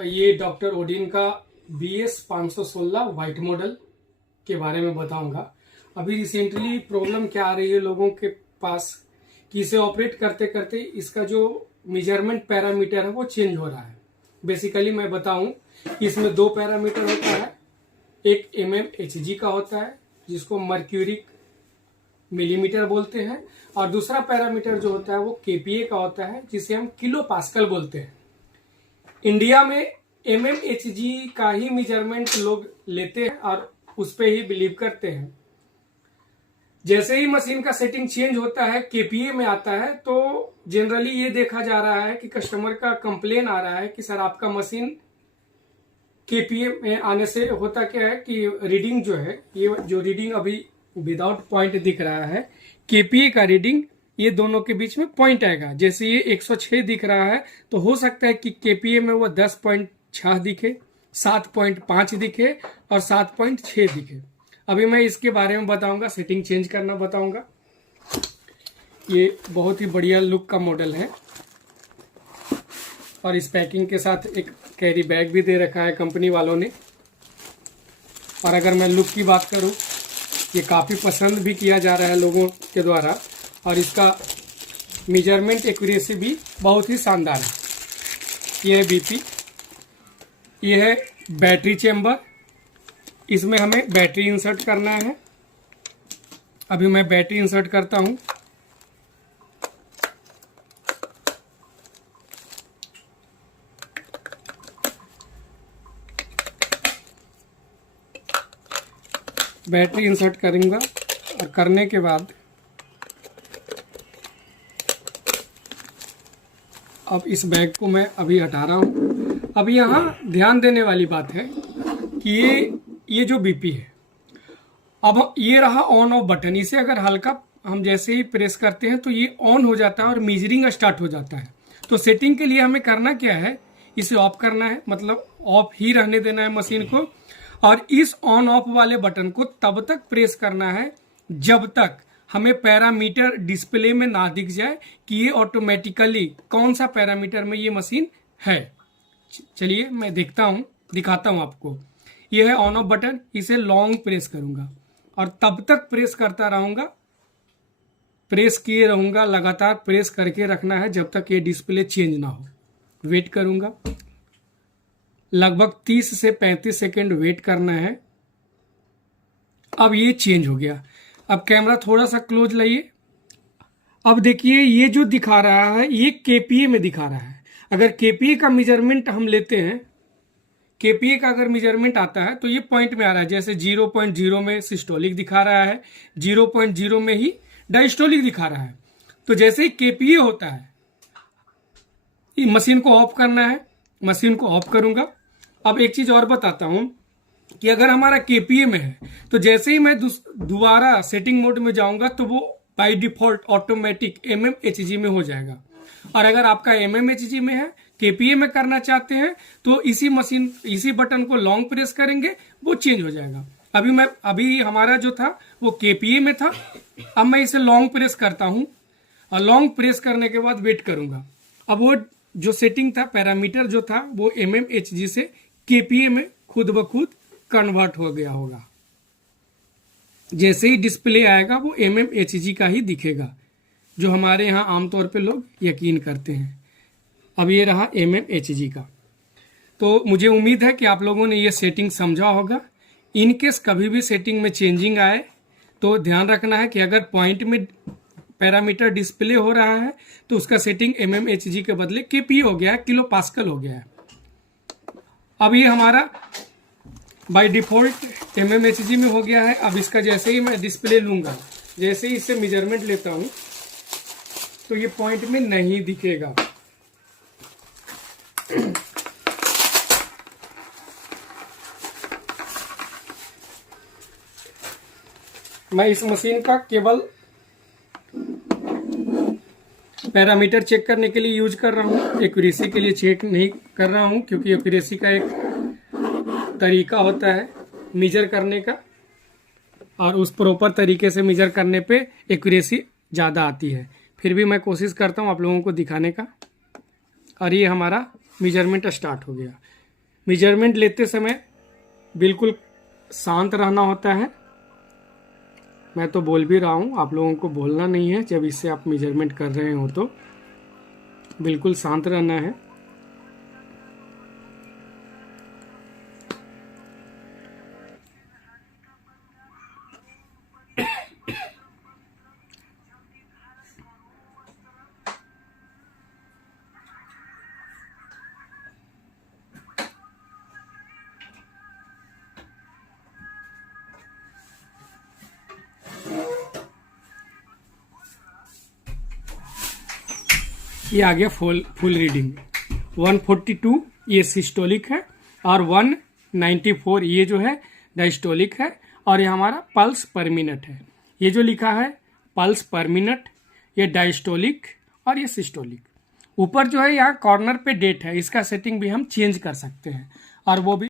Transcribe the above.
ये doctor Odin का BS 516 white model के बारे में बताऊंगा। अभी रिसेंटली प्रॉब्लम क्या आ रही है लोगों के पास कि इसे ऑपरेट करते करते इसका जो मेजरमेंट पैरामीटर है वो चेंज हो रहा है। बेसिकली मैं बताऊं, इसमें दो पैरामीटर होता है। एक mmHg का होता है जिसको मर्क्यूरिक मिलीमीटर बोलते हैं, और दूसरा पैरामीटर जो होता है वो kPa का होता है जिसे हम किलो पास्कल बोलते हैं। इंडिया में mmHg का ही मेजरमेंट लोग लेते हैं और उस पर ही बिलीव करते हैं। जैसे ही मशीन का सेटिंग चेंज होता है, kPa में आता है, तो जनरली ये देखा जा रहा है कि कस्टमर का कंप्लेन आ रहा है कि सर आपका मशीन kPa में आने से होता क्या है कि रीडिंग जो है, ये जो रीडिंग अभी विदाउट पॉइंट दिख रहा है, kPa का रीडिंग ये दोनों के बीच में पॉइंट आएगा। जैसे ये 106 दिख रहा है तो हो सकता है कि kPa में वो 10.6 दिखे, 7.5 दिखे और 7.6 दिखे। अभी मैं इसके बारे में बताऊंगा, सेटिंग चेंज करना बताऊंगा। ये बहुत ही बढ़िया लुक का मॉडल है और इस पैकिंग के साथ एक कैरी बैग भी दे रखा है कंपनी वालों ने। और अगर मैं लुक की बात करूं, ये काफ़ी पसंद भी किया जा रहा है लोगों के द्वारा, और इसका मेजरमेंट एक्यूरेसी भी बहुत ही शानदार है। ये है BP, ये है बैटरी चेंबर। इसमें हमें बैटरी इंसर्ट करना है। अभी मैं बैटरी इंसर्ट करता हूं। बैटरी इंसर्ट करूंगा और करने के बाद अब इस बैग को मैं अभी हटा रहा हूं। अब यहाँ ध्यान देने वाली बात है कि ये जो BP है, अब ये रहा ऑन ऑफ बटन। इसे अगर हल्का हम जैसे ही प्रेस करते हैं तो ये ऑन हो जाता है और मीजरिंग स्टार्ट हो जाता है। तो सेटिंग के लिए हमें करना क्या है, इसे ऑफ करना है, मतलब ऑफ ही रहने देना है मशीन को। और इस ऑन ऑफ वाले बटन को तब तक प्रेस करना है जब तक हमें पैरामीटर डिस्प्ले में ना दिख जाए कि ये ऑटोमेटिकली कौन सा पैरामीटर में ये मशीन है। चलिए मैं दिखाता हूं आपको। ये है ऑन ऑफ बटन, इसे लॉन्ग प्रेस करूंगा और तब तक प्रेस करता रहूंगा, प्रेस किए रहूंगा, लगातार प्रेस करके रखना है जब तक ये डिस्प्ले चेंज ना हो। वेट करूंगा, लगभग 30 से 35 सेकेंड वेट करना है। अब ये चेंज हो गया। अब कैमरा थोड़ा सा क्लोज लाइए। अब देखिए ये जो दिखा रहा है ये kPa में दिखा रहा है। अगर kPa का मेजरमेंट हम लेते हैं, kPa का अगर मेजरमेंट आता है तो ये पॉइंट में आ रहा है। जैसे 0.0 में सिस्टोलिक दिखा रहा है, 0.0 में ही डायस्टोलिक दिखा रहा है। तो जैसे ही kPa होता है, मशीन को ऑफ करना है, मशीन को ऑफ करूंगा। अब एक चीज और बताता हूं कि अगर हमारा kPa में है तो जैसे ही मैं दोबारा सेटिंग मोड में जाऊंगा तो वो बाय डिफॉल्ट ऑटोमेटिक mmHg में हो जाएगा। और अगर आपका mmHg में है, kPa में करना चाहते हैं, तो इसी बटन को लॉन्ग प्रेस करेंगे, वो चेंज हो जाएगा। अभी हमारा जो था वो kPa में था। अब मैं इसे लॉन्ग प्रेस करता हूं और लॉन्ग प्रेस करने के बाद वेट करूंगा। अब वो जो सेटिंग था, पैरामीटर जो था, वो mmHg से kPa में खुद ब खुद कन्वर्ट हो गया होगा। जैसे ही डिस्प्ले आएगा वो mmHg का ही दिखेगा, जो हमारे यहाँ आमतौर पे लोग यकीन करते हैं। अब ये रहा mmHg का। तो मुझे उम्मीद है कि आप लोगों ने ये सेटिंग समझा होगा। इनकेस कभी भी सेटिंग में चेंजिंग आए तो ध्यान रखना है कि अगर पॉइंट में पैरामीटर डिस्प्ले हो रहा है तो उसका सेटिंग mmHg के बदले kPa हो गया है, किलो पास्कल हो गया है। अब ये हमारा बाय डिफॉल्ट mmHg में हो गया है। अब इसका जैसे ही मैं डिस्प्ले लूंगा, जैसे ही इससे मेजरमेंट लेता हूं तो ये पॉइंट में नहीं दिखेगा। मैं इस मशीन का केवल पैरामीटर चेक करने के लिए यूज कर रहा हूँ, एक्यूरेसी के लिए चेक नहीं कर रहा हूँ, क्योंकि एक्यूरेसी का एक तरीका होता है मेजर करने का, और उस प्रॉपर तरीके से मेजर करने पे एक्यूरेसी ज़्यादा आती है। फिर भी मैं कोशिश करता हूँ आप लोगों को दिखाने का। और ये हमारा मेजरमेंट स्टार्ट हो गया। मेजरमेंट लेते समय बिल्कुल शांत रहना होता है। मैं तो बोल भी रहा हूँ, आप लोगों को बोलना नहीं है। जब इससे आप मेजरमेंट कर रहे हो तो बिल्कुल शांत रहना है। ये आ गया फुल रीडिंग। 142 ये सिस्टोलिक है और 194 ये जो है डायस्टोलिक है, और ये हमारा पल्स पर मिनट है। ये जो लिखा है पल्स पर मिनट, ये डायस्टोलिक और ये सिस्टोलिक। ऊपर जो है यहाँ कॉर्नर पे डेट है, इसका सेटिंग भी हम चेंज कर सकते हैं, और वो भी